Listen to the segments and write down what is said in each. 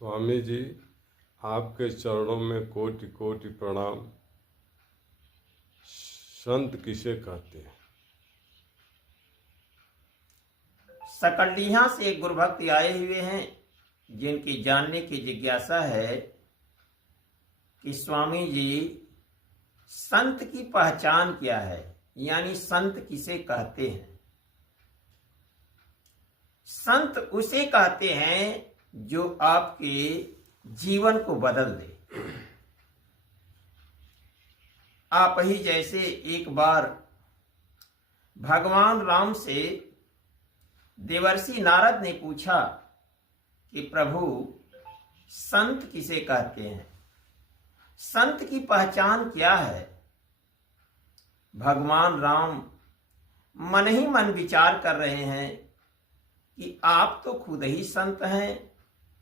स्वामी जी, आपके चरणों में कोटि कोटि प्रणाम। संत किसे कहते हैं? सकलडीहा से एक गुरु भक्त आए हुए हैं जिनकी जानने की जिज्ञासा है कि स्वामी जी, संत की पहचान क्या है, यानी संत किसे कहते हैं। संत उसे कहते हैं जो आपके जीवन को बदल दे। आप ही जैसे एक बार भगवान राम से देवर्षि नारद ने पूछा कि प्रभु, संत किसे कहते हैं, संत की पहचान क्या है। भगवान राम मन ही मन विचार कर रहे हैं कि आप तो खुद ही संत हैं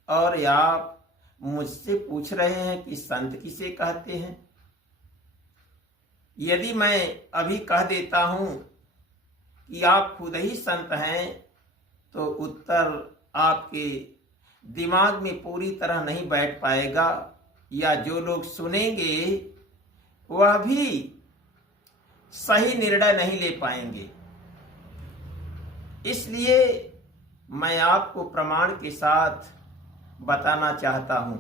और आप मुझसे पूछ रहे हैं कि संत किसे कहते हैं। यदि मैं अभी कह देता हूं कि आप खुद ही संत हैं तो उत्तर आपके दिमाग में पूरी तरह नहीं बैठ पाएगा, या जो लोग सुनेंगे वह भी सही निर्णय नहीं ले पाएंगे। इसलिए मैं आपको प्रमाण के साथ बताना चाहता हूं।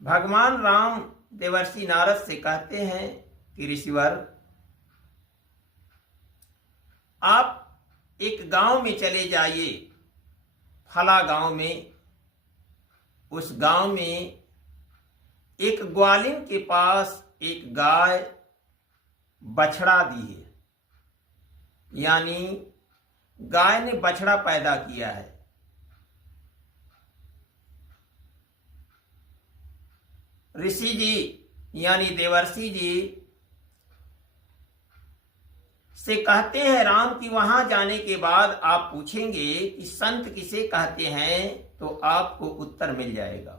भगवान राम देवर्षि नारद से कहते हैं कि ऋषिवर, आप एक गांव में चले जाइए, फला गांव में। उस गांव में एक ग्वालिन के पास एक गाय बछड़ा दी है, यानी गाय ने बछड़ा पैदा किया है। ऋषि जी यानी देवर्षि जी से कहते हैं राम कि वहां जाने के बाद आप पूछेंगे कि संत किसे कहते हैं तो आपको उत्तर मिल जाएगा।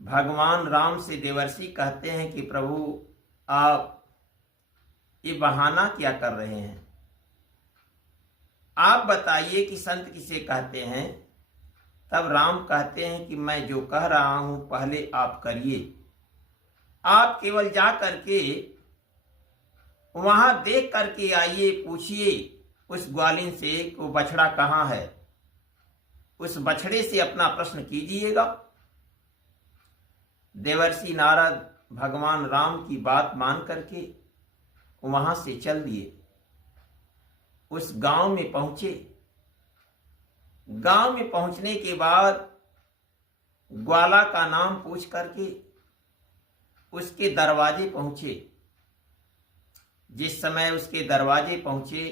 भगवान राम से देवर्षि कहते हैं कि प्रभु, आप ये बहाना क्या कर रहे हैं, आप बताइए कि संत किसे कहते हैं। तब राम कहते हैं कि मैं जो कह रहा हूं पहले आप करिए। आप केवल जा करके वहां देख करके आइए, पूछिए उस ग्वालिन से कि वो बछड़ा कहाँ है, उस बछड़े से अपना प्रश्न कीजिएगा। देवर्षि नारद भगवान राम की बात मान करके वहां से चल दिए। उस गांव में पहुंचे। गांव में पहुंचने के बाद ग्वाला का नाम पूछ करके उसके दरवाजे पहुंचे। जिस समय उसके दरवाजे पहुंचे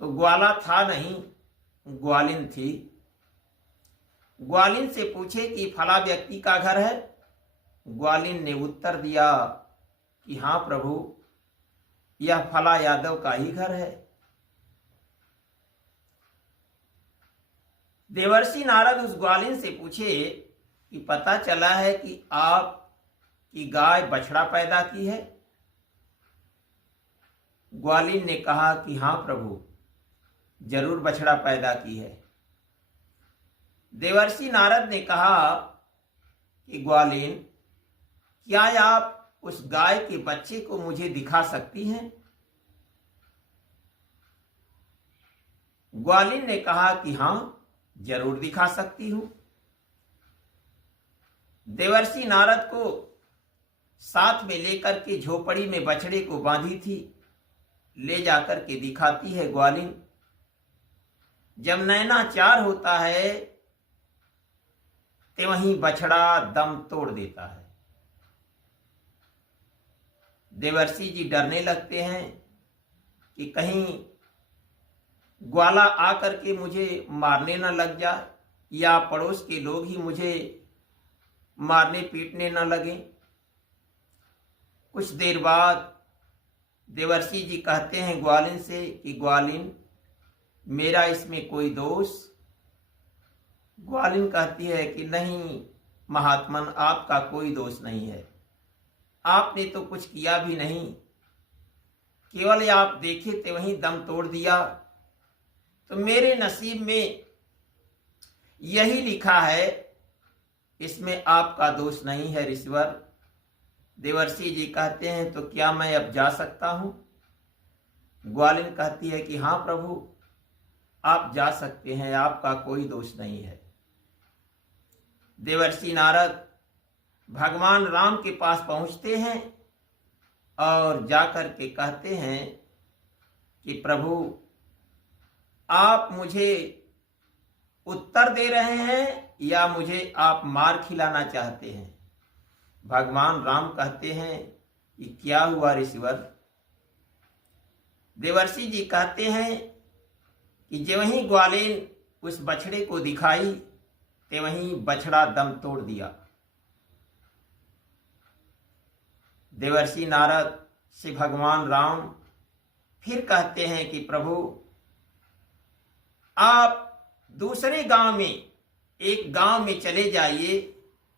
तो ग्वाला था नहीं, ग्वालिन थी। ग्वालिन से पूछे कि फला व्यक्ति का घर है। ग्वालिन ने उत्तर दिया कि हाँ प्रभु, यह फला यादव का ही घर है। देवर्षि नारद उस ग्वालिन से पूछे कि पता चला है कि आप की गाय बछड़ा पैदा की है। ग्वालिन ने कहा कि हाँ प्रभु, जरूर बछड़ा पैदा की है। देवर्षि नारद ने कहा कि ग्वालिन, क्या आप उस गाय के बच्चे को मुझे दिखा सकती हैं। ग्वालिन ने कहा कि हाँ, जरूर दिखा सकती हूं। देवर्षि नारद को साथ में लेकर के झोपड़ी में बछड़े को बांधी थी, ले जाकर के दिखाती है ग्वालिन। जब नैनाचार होता है तो वहीं बछड़ा दम तोड़ देता है। देवर्षि जी डरने लगते हैं कि कहीं ग्वाला आकर के मुझे मारने न लग जाए, या पड़ोस के लोग ही मुझे मारने पीटने न लगे। कुछ देर बाद देवर्षि जी कहते हैं ग्वालिन से कि ग्वालिन, मेरा इसमें कोई दोष। ग्वालिन कहती है कि नहीं महात्मन, आपका कोई दोष नहीं है, आपने तो कुछ किया भी नहीं, केवल आप देखे थे वहीं दम तोड़ दिया। तो मेरे नसीब में यही लिखा है, इसमें आपका दोष नहीं है ऋषिवर। देवर्षि जी कहते हैं तो क्या मैं अब जा सकता हूं? ग्वालिन कहती है कि हाँ प्रभु, आप जा सकते हैं, आपका कोई दोष नहीं है। देवर्षि नारद भगवान राम के पास पहुंचते हैं और जाकर के कहते हैं कि प्रभु, आप मुझे उत्तर दे रहे हैं या मुझे आप मार खिलाना चाहते हैं? भगवान राम कहते हैं कि क्या हुआ ऋषिवर? देवर्षि जी कहते हैं कि जब वहीं ग्वालेन उस बछड़े को दिखाई ते वहीं बछड़ा दम तोड़ दिया। देवर्षि नारद से भगवान राम फिर कहते हैं कि प्रभु, आप दूसरे गांव में, एक गांव में चले जाइए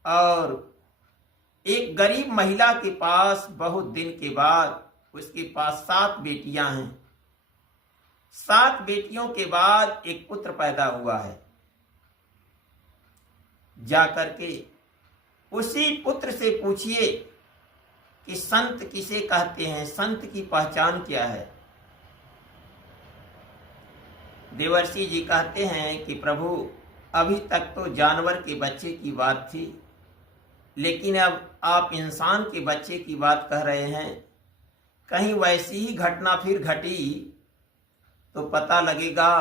और एक गरीब महिला के पास बहुत दिन के बाद, उसके पास 7 बेटियां हैं, 7 बेटियों के बाद एक पुत्र पैदा हुआ है। जाकर के उसी पुत्र से पूछिए कि संत किसे कहते हैं, संत की पहचान क्या है? देवर्षि जी कहते हैं कि प्रभु, अभी तक तो जानवर के बच्चे की बात थी, लेकिन अब आप इंसान के बच्चे की बात कह रहे हैं। कहीं वैसी ही घटना फिर घटी तो पता लगेगा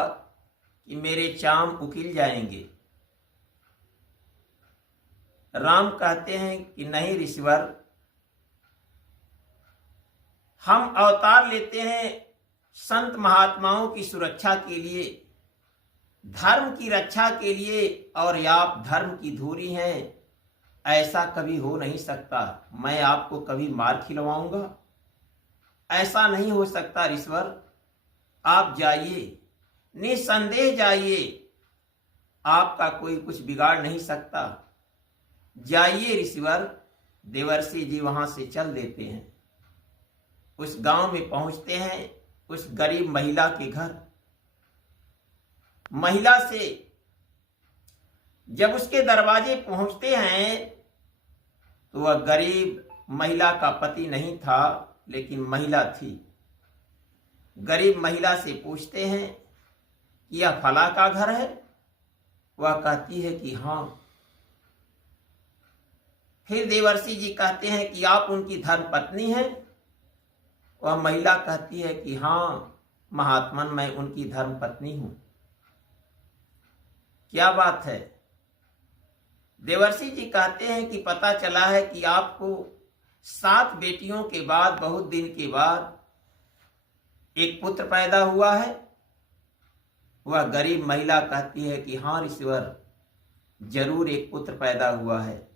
कि मेरे चाम उकिल जाएंगे। राम कहते हैं कि नहीं ऋषिवर, हम अवतार लेते हैं संत महात्माओं की सुरक्षा के लिए, धर्म की रक्षा के लिए, और आप धर्म की धूरी हैं, ऐसा कभी हो नहीं सकता। मैं आपको कभी मार खिलवाऊंगा? ऐसा नहीं हो सकता ऋषिवर। आप जाइए, निसंदेह जाइए, आपका कोई कुछ बिगाड़ नहीं सकता। जाइए ऋषिवर। देवर्षि जी वहां से चल देते हैं। उस गांव में पहुंचते हैं, उस गरीब महिला के घर। महिला से जब उसके दरवाजे पहुंचते हैं तो वह गरीब महिला का पति नहीं था, लेकिन महिला थी। गरीब महिला से पूछते हैं कि यह फला का घर है? वह कहती है कि हाँ। फिर देवर्षि जी कहते हैं कि आप उनकी धर्मपत्नी हैं? वह महिला कहती है कि हाँ महात्मन, मैं उनकी धर्मपत्नी हूं। क्या बात है? देवर्षि जी कहते हैं कि पता चला है कि आपको 7 बेटियों के बाद, बहुत दिन के बाद एक पुत्र पैदा हुआ है। वह गरीब महिला कहती है कि हाँ ऋषिवर, जरूर एक पुत्र पैदा हुआ है।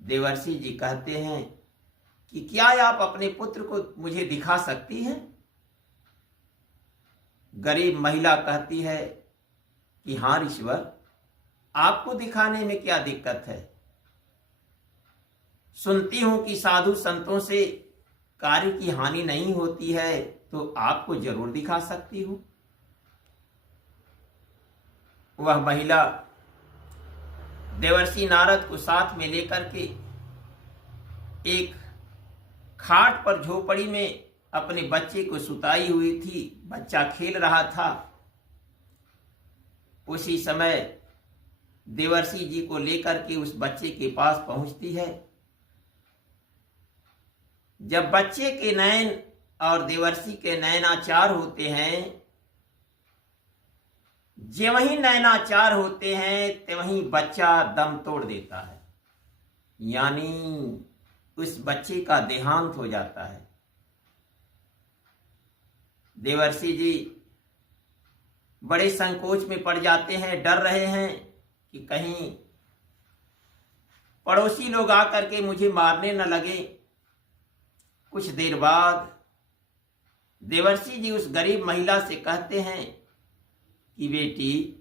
देवर्षि जी कहते हैं कि क्या आप अपने पुत्र को मुझे दिखा सकती हैं? गरीब महिला कहती है कि हाँ ऋषिवर, आपको दिखाने में क्या दिक्कत है? सुनती हूं कि साधु संतों से कार्य की हानि नहीं होती है, तो आपको जरूर दिखा सकती हूं। वह महिला देवर्षि नारद को साथ में लेकर के एक खाट पर झोपड़ी में अपने बच्चे को सुताई हुई थी। बच्चा खेल रहा था। उसी समय देवर्षि जी को लेकर के उस बच्चे के पास पहुंचती है। जब बच्चे के नयन और देवर्षि के नयनाचार होते हैं, जे वही नयनाचार होते हैं, ते वही बच्चा दम तोड़ देता है, यानी उस बच्चे का देहांत हो जाता है। देवर्षि जी बड़े संकोच में पड़ जाते हैं, डर रहे हैं कि कहीं पड़ोसी लोग आकर के मुझे मारने न लगे। कुछ देर बाद देवर्षि जी उस गरीब महिला से कहते हैं कि बेटी,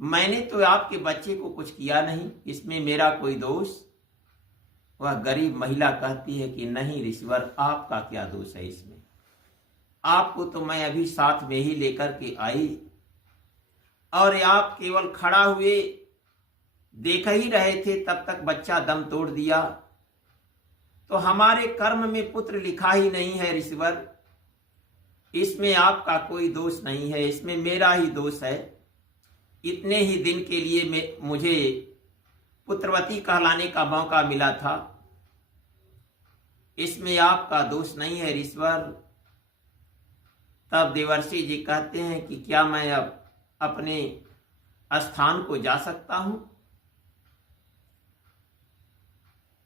मैंने तो आपके बच्चे को कुछ किया नहीं, इसमें मेरा कोई दोष? वह गरीब महिला कहती है कि नहीं ऋषिवर, आपका क्या दोष है इसमें? आपको तो मैं अभी साथ में ही लेकर के आई और आप केवल खड़ा हुए देख ही रहे थे, तब तक बच्चा दम तोड़ दिया। तो हमारे कर्म में पुत्र लिखा ही नहीं है ऋषिवर, इसमें आपका कोई दोष नहीं है, इसमें मेरा ही दोष है। इतने ही दिन के लिए मुझे पुत्रवती कहलाने का मौका मिला था, इसमें आपका दोष नहीं है ऋषिवर। तब देवर्षि जी कहते हैं कि क्या मैं अब अपने स्थान को जा सकता हूं?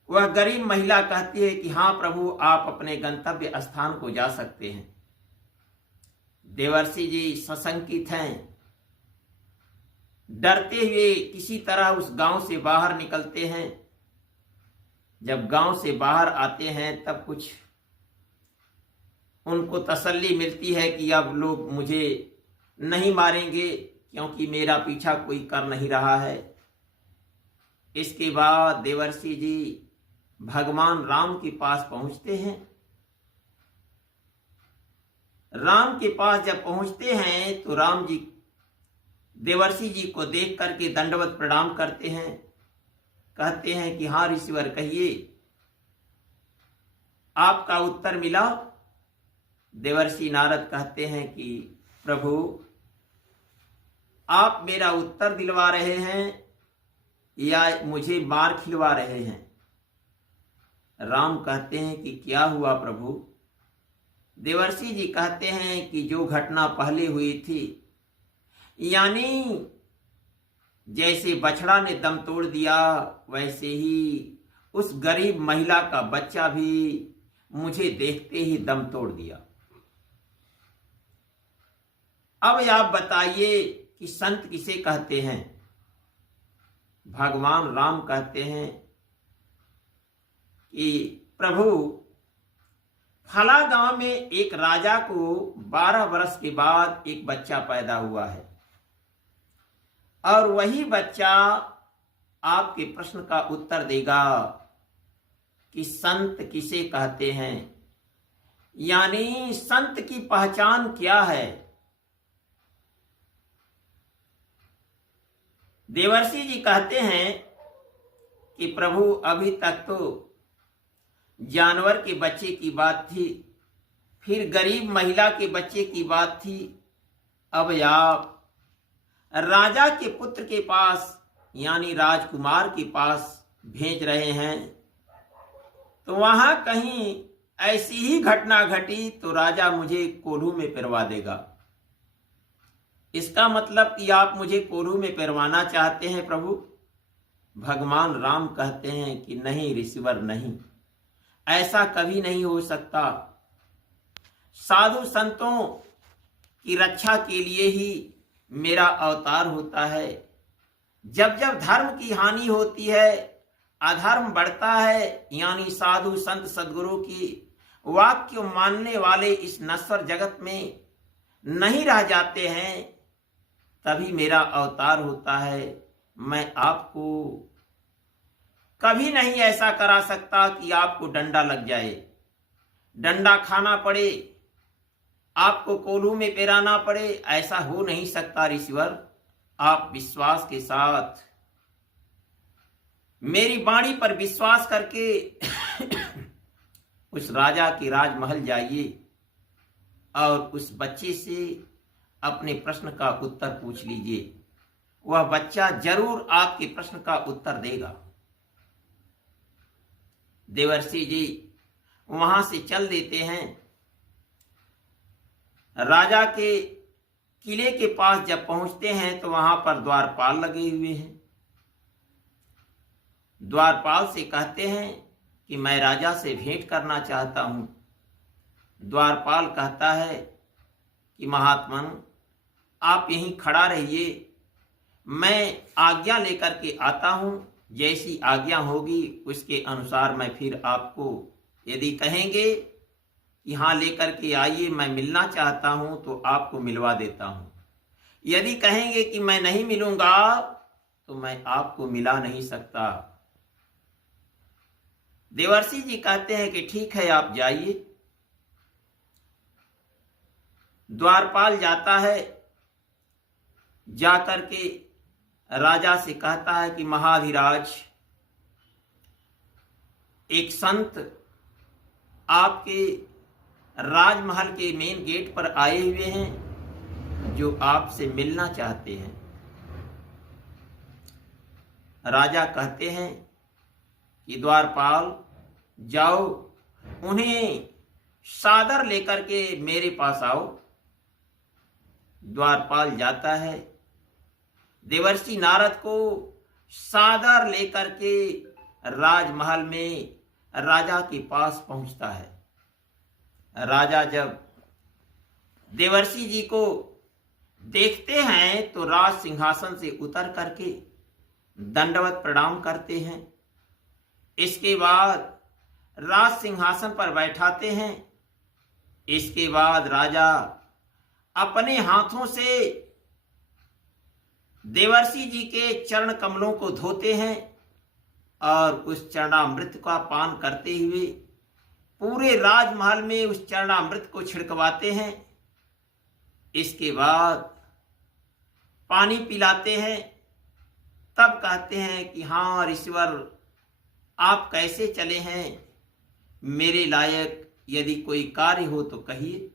वह गरीब महिला कहती है कि हाँ प्रभु, आप अपने गंतव्य स्थान को जा सकते हैं। देवर्षि जी सशंकित हैं, डरते हुए किसी तरह उस गांव से बाहर निकलते हैं। जब गांव से बाहर आते हैं तब कुछ उनको तसल्ली मिलती है कि अब लोग मुझे नहीं मारेंगे, क्योंकि मेरा पीछा कोई कर नहीं रहा है। इसके बाद देवर्षि जी भगवान राम के पास पहुंचते हैं। राम के पास जब पहुंचते हैं तो राम जी देवर्षि जी को देख करके दंडवत प्रणाम करते हैं, कहते हैं कि हाँ ऋषिवर, कहिए आपका उत्तर मिला? देवर्षि नारद कहते हैं कि प्रभु, आप मेरा उत्तर दिलवा रहे हैं या मुझे मार खिलवा रहे हैं? राम कहते हैं कि क्या हुआ प्रभु? देवर्षि जी कहते हैं कि जो घटना पहले हुई थी, यानी जैसे बछड़ा ने दम तोड़ दिया, वैसे ही उस गरीब महिला का बच्चा भी मुझे देखते ही दम तोड़ दिया। अब आप बताइए कि संत किसे कहते हैं? भगवान राम कहते हैं कि प्रभु, फला गांव में एक राजा को 12 वर्ष के बाद एक बच्चा पैदा हुआ है और वही बच्चा आपके प्रश्न का उत्तर देगा कि संत किसे कहते हैं, यानी संत की पहचान क्या है। देवर्षि जी कहते हैं कि प्रभु, अभी तक तो जानवर के बच्चे की बात थी, फिर गरीब महिला के बच्चे की बात थी, अब आप राजा के पुत्र के पास यानी राजकुमार के पास भेज रहे हैं। तो वहां कहीं ऐसी ही घटना घटी तो राजा मुझे कोल्हू में पिरवा देगा। इसका मतलब कि आप मुझे कोल्हू में पिरवाना चाहते हैं प्रभु? भगवान राम कहते हैं कि नहीं ऋषिवर, नहीं, ऐसा कभी नहीं हो सकता। साधु संतों की रक्षा के लिए ही मेरा अवतार होता है। जब जब धर्म की हानि होती है, अधर्म बढ़ता है, यानी साधु संत सद्गुरु की वाक्य मानने वाले इस नश्वर जगत में नहीं रह जाते हैं, तभी मेरा अवतार होता है। मैं आपको कभी नहीं ऐसा करा सकता कि आपको डंडा लग जाए, डंडा खाना पड़े, आपको कोल्हू में पेराना पड़े, ऐसा हो नहीं सकता ऋषिवर। आप विश्वास के साथ मेरी वाणी पर विश्वास करके उस राजा के राजमहल जाइए और उस बच्चे से अपने प्रश्न का उत्तर पूछ लीजिए। वह बच्चा जरूर आपके प्रश्न का उत्तर देगा। देवर्षि जी वहां से चल देते हैं। राजा के किले के पास जब पहुंचते हैं तो वहां पर द्वारपाल लगे हुए हैं। द्वारपाल से कहते हैं कि मैं राजा से भेंट करना चाहता हूं। द्वारपाल कहता है कि महात्मन, आप यहीं खड़ा रहिए, मैं आज्ञा लेकर के आता हूं। जैसी आज्ञा होगी उसके अनुसार मैं फिर आपको, यदि कहेंगे कि हाँ लेकर के आइए, मैं मिलना चाहता हूं, तो आपको मिलवा देता हूं। यदि कहेंगे कि मैं नहीं मिलूंगा तो मैं आपको मिला नहीं सकता। देवर्षि जी कहते हैं कि ठीक है, आप जाइए। द्वारपाल जाता है, जाकर के राजा से कहता है कि महाधिराज, एक संत आपके राजमहल के मेन गेट पर आए हुए हैं जो आपसे मिलना चाहते हैं। राजा कहते हैं कि द्वारपाल जाओ, उन्हें सादर लेकर के मेरे पास आओ। द्वारपाल जाता है, देवर्षि नारद को सादर लेकर के राजमहल में राजा के पास पहुंचता है। राजा जब देवर्षि जी को देखते हैं तो राज सिंहासन से उतर करके दंडवत प्रणाम करते हैं। इसके बाद राज सिंहासन पर बैठाते हैं। इसके बाद राजा अपने हाथों से देवर्षि जी के चरण कमलों को धोते हैं और उस चरणामृत का पान करते हुए पूरे राजमहल में उस चरणामृत को छिड़कवाते हैं। इसके बाद पानी पिलाते हैं। तब कहते हैं कि हाँ ऋषिवर, आप कैसे चले हैं? मेरे लायक यदि कोई कार्य हो तो कहिए।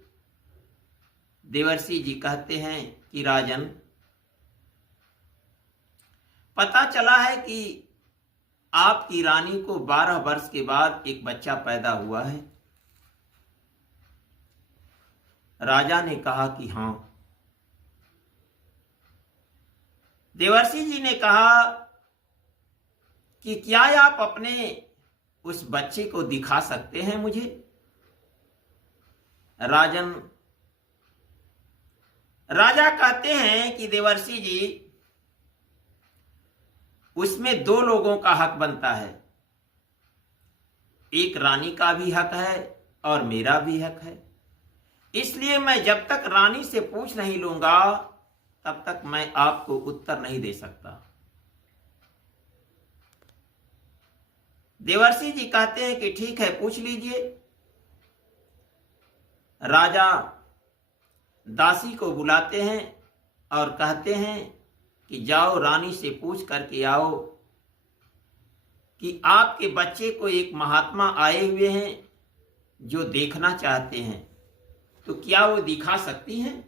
देवर्षि जी कहते हैं कि राजन, पता चला है कि आपकी रानी को 12 वर्ष के बाद एक बच्चा पैदा हुआ है। राजा ने कहा कि हाँ। देवर्षि जी ने कहा कि क्या आप अपने उस बच्चे को दिखा सकते हैं मुझे? राजा कहते हैं कि देवर्षि जी, उसमें 2 लोगों का हक बनता है। एक रानी का भी हक है और मेरा भी हक है। इसलिए मैं जब तक रानी से पूछ नहीं लूंगा तब तक मैं आपको उत्तर नहीं दे सकता। देवर्षि जी कहते हैं कि ठीक है, पूछ लीजिए। राजा दासी को बुलाते हैं और कहते हैं कि जाओ, रानी से पूछ करके आओ कि आपके बच्चे को एक महात्मा आए हुए हैं जो देखना चाहते हैं, तो क्या वो दिखा सकती हैं?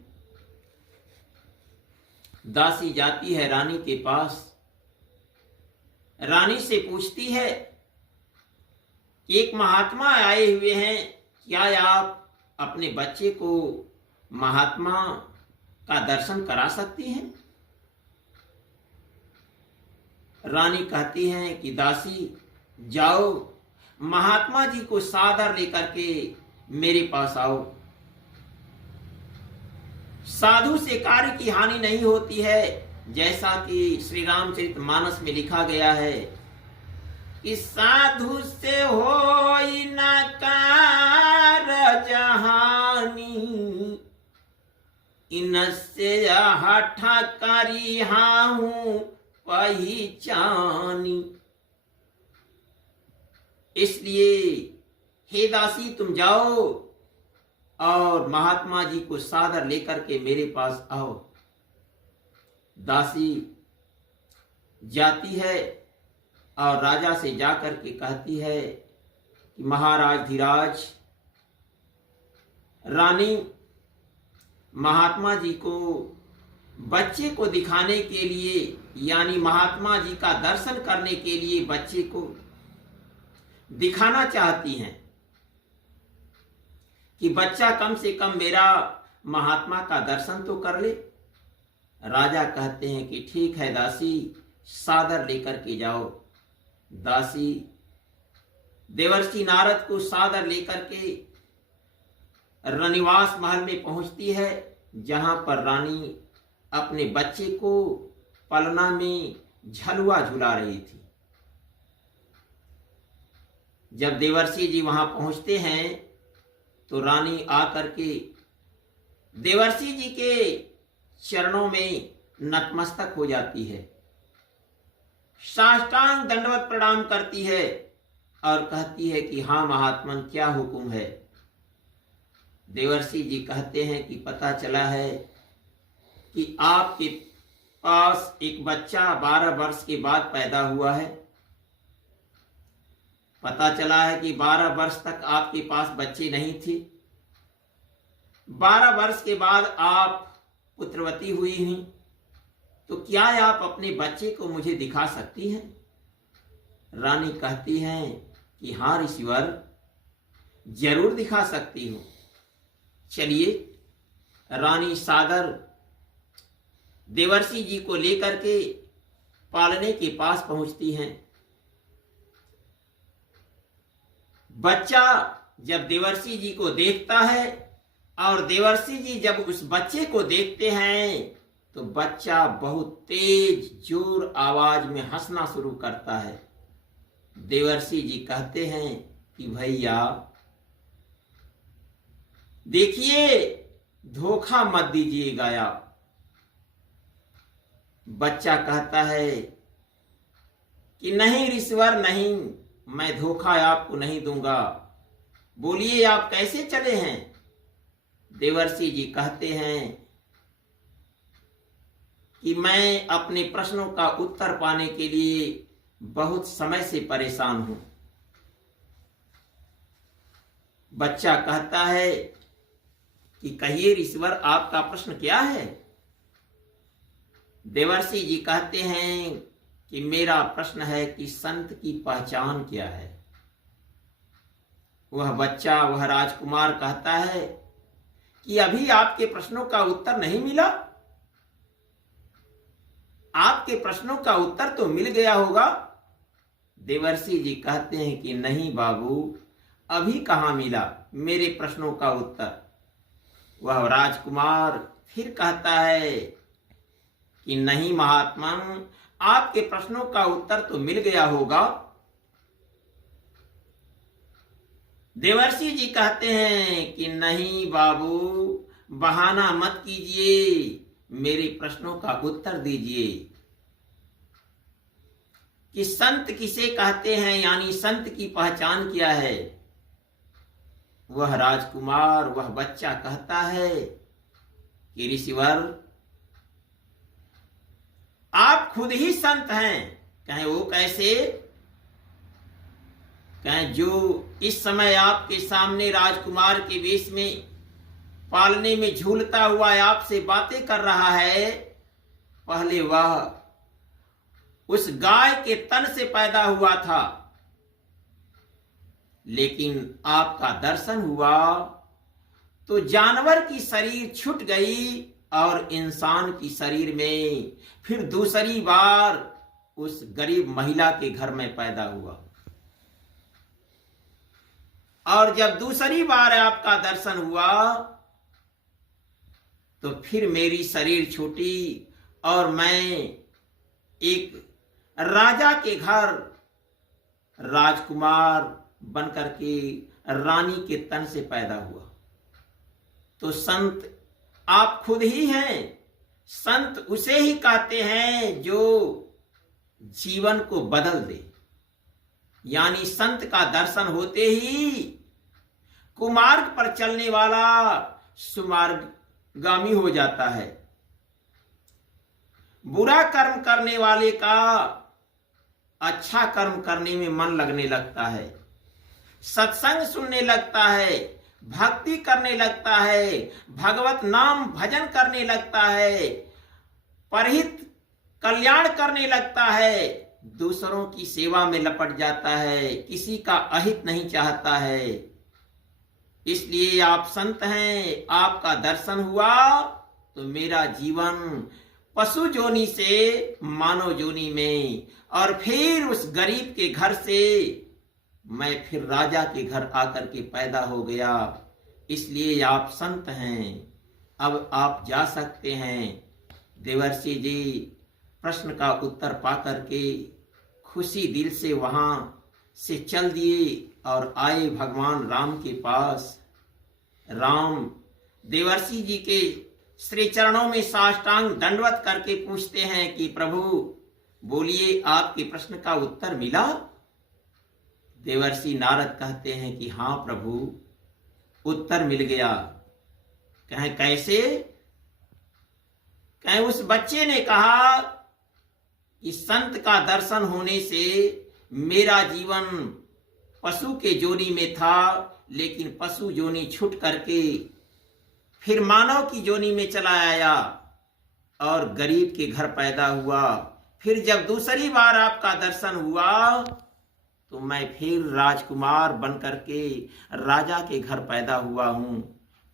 दासी जाती है रानी के पास। रानी से पूछती है, एक महात्मा आए हुए हैं, क्या आप अपने बच्चे को महात्मा का दर्शन करा सकती हैं? रानी कहती है कि दासी, जाओ, महात्मा जी को सादर लेकर के मेरे पास आओ। साधु से कार्य की हानि नहीं होती है, जैसा कि श्री रामचरितमानस में लिखा गया है कि साधु से होई न कारज हानि, इनसे हठ करी हाहू पहचानी। इसलिए हे दासी, तुम जाओ और महात्मा जी को सादर लेकर के मेरे पास आओ। दासी जाती है और राजा से जाकर के कहती है कि महाराज धीराज, रानी महात्मा जी को बच्चे को दिखाने के लिए, यानी महात्मा जी का दर्शन करने के लिए बच्चे को दिखाना चाहती हैं कि बच्चा कम से कम मेरा महात्मा का दर्शन तो कर ले। राजा कहते हैं कि ठीक है दासी, सादर लेकर के जाओ। दासी देवर्षि नारद को सादर लेकर के रनिवास महल में पहुंचती है, जहां पर रानी अपने बच्चे को पलना में झलुआ झुला रही थी। जब देवर्षि जी वहां पहुंचते हैं तो रानी आकर के देवर्षि जी के चरणों में नतमस्तक हो जाती है, साष्टांग दंडवत प्रणाम करती है और कहती है कि हाँ महात्मन, क्या हुक्म है? देवर्षि जी कहते हैं कि पता चला है कि आपके पास एक बच्चा 12 वर्ष के बाद पैदा हुआ है। पता चला है कि 12 वर्ष तक आपके पास बच्चे नहीं थे। 12 वर्ष के बाद आप पुत्रवती हुई हैं, तो क्या आप अपने बच्चे को मुझे दिखा सकती हैं? रानी कहती हैं कि हाँ ऋषिवर, जरूर दिखा सकती हूं। चलिए। रानी सागर देवर्षि जी को लेकर के पालने के पास पहुंचती हैं। बच्चा जब देवर्षि जी को देखता है और देवर्षि जी जब उस बच्चे को देखते हैं तो बच्चा बहुत तेज जोर आवाज में हंसना शुरू करता है। देवर्षि जी कहते हैं कि भैया देखिए, धोखा मत दीजिएगा आप। बच्चा कहता है कि नहीं ऋषिवर, नहीं, मैं धोखा आपको नहीं दूंगा। बोलिए आप कैसे चले हैं? देवर्षि जी कहते हैं कि मैं अपने प्रश्नों का उत्तर पाने के लिए बहुत समय से परेशान हूं। बच्चा कहता है कि कहिए ऋषिवर, आपका प्रश्न क्या है? देवर्षि जी कहते हैं कि मेरा प्रश्न है कि संत की पहचान क्या है। वह बच्चा, वह राजकुमार कहता है कि अभी आपके प्रश्नों का उत्तर नहीं मिला। आपके प्रश्नों का उत्तर तो मिल गया होगा। देवर्षि जी कहते हैं कि नहीं बाबू, अभी कहां मिला मेरे प्रश्नों का उत्तर। वह राजकुमार फिर कहता है कि नहीं महात्मा, आपके प्रश्नों का उत्तर तो मिल गया होगा। देवर्षि जी कहते हैं कि नहीं बाबू, बहाना मत कीजिए, मेरे प्रश्नों का उत्तर दीजिए कि संत किसे कहते हैं, यानी संत की पहचान क्या है। वह राजकुमार, वह बच्चा कहता है कि ऋषिवर, आप खुद ही संत हैं। कहें वो कैसे? कहें जो इस समय आपके सामने राजकुमार के वेश में पालने में झूलता हुआ आपसे बातें कर रहा है, पहले वह उस गाय के तन से पैदा हुआ था, लेकिन आपका दर्शन हुआ तो जानवर की शरीर छूट गई और इंसान की शरीर में फिर दूसरी बार उस गरीब महिला के घर में पैदा हुआ। और जब दूसरी बार आपका दर्शन हुआ तो फिर मेरी शरीर छूटी और मैं एक राजा के घर राजकुमार बनकर के रानी के तन से पैदा हुआ। तो संत आप खुद ही हैं। संत उसे ही कहते हैं जो जीवन को बदल दे, यानी संत का दर्शन होते ही कुमार्ग पर चलने वाला सुमार्गगामी हो जाता है। बुरा कर्म करने वाले का अच्छा कर्म करने में मन लगने लगता है, सत्संग सुनने लगता है, भक्ति करने लगता है, भगवत नाम भजन करने लगता है, परहित कल्याण करने लगता है, दूसरों की सेवा में लपट जाता है, किसी का अहित नहीं चाहता है। इसलिए आप संत हैं, आपका दर्शन हुआ तो मेरा जीवन पशु जोनी से मानव जोनी में, और फिर उस गरीब के घर से मैं फिर राजा के घर आकर के पैदा हो गया। इसलिए आप संत हैं, अब आप जा सकते हैं। देवर्षि जी प्रश्न का उत्तर पाकर के खुशी दिल से वहां से चल दिए और आए भगवान राम के पास। राम देवर्षि जी के श्री चरणों में साष्टांग दंडवत करके पूछते हैं कि प्रभु बोलिए, आपके प्रश्न का उत्तर मिला? देवर्षि नारद कहते हैं कि हाँ प्रभु, उत्तर मिल गया। कहें कैसे? कहें उस बच्चे ने कहा कि संत का दर्शन होने से मेरा जीवन पशु के जोनी में था, लेकिन पशु जोनी छूट करके फिर मानव की जोनी में चला आया और गरीब के घर पैदा हुआ। फिर जब दूसरी बार आपका दर्शन हुआ तो मैं फिर राजकुमार बन करके राजा के घर पैदा हुआ हूं।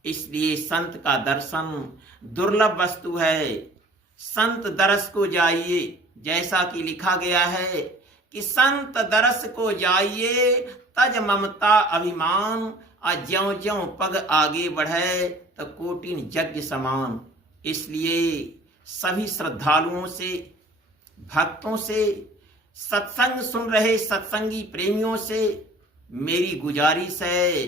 इसलिए संत का दर्शन दुर्लभ वस्तु है। संत दरस को जाइए, जैसा कि लिखा गया है कि संत दरस को जाइए तज ममता अभिमान, ज्यों ज्यों पग आगे बढ़े तो कोटिन यज्ञ समान। इसलिए सभी श्रद्धालुओं से, भक्तों से, सत्संग सुन रहे सत्संगी प्रेमियों से मेरी गुजारिश है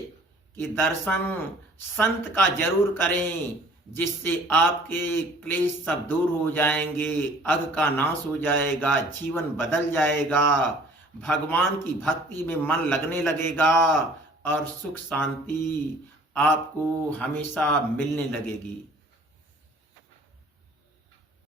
कि दर्शन संत का जरूर करें, जिससे आपके क्लेश सब दूर हो जाएंगे, अघ का नाश हो जाएगा, जीवन बदल जाएगा, भगवान की भक्ति में मन लगने लगेगा और सुख शांति आपको हमेशा मिलने लगेगी।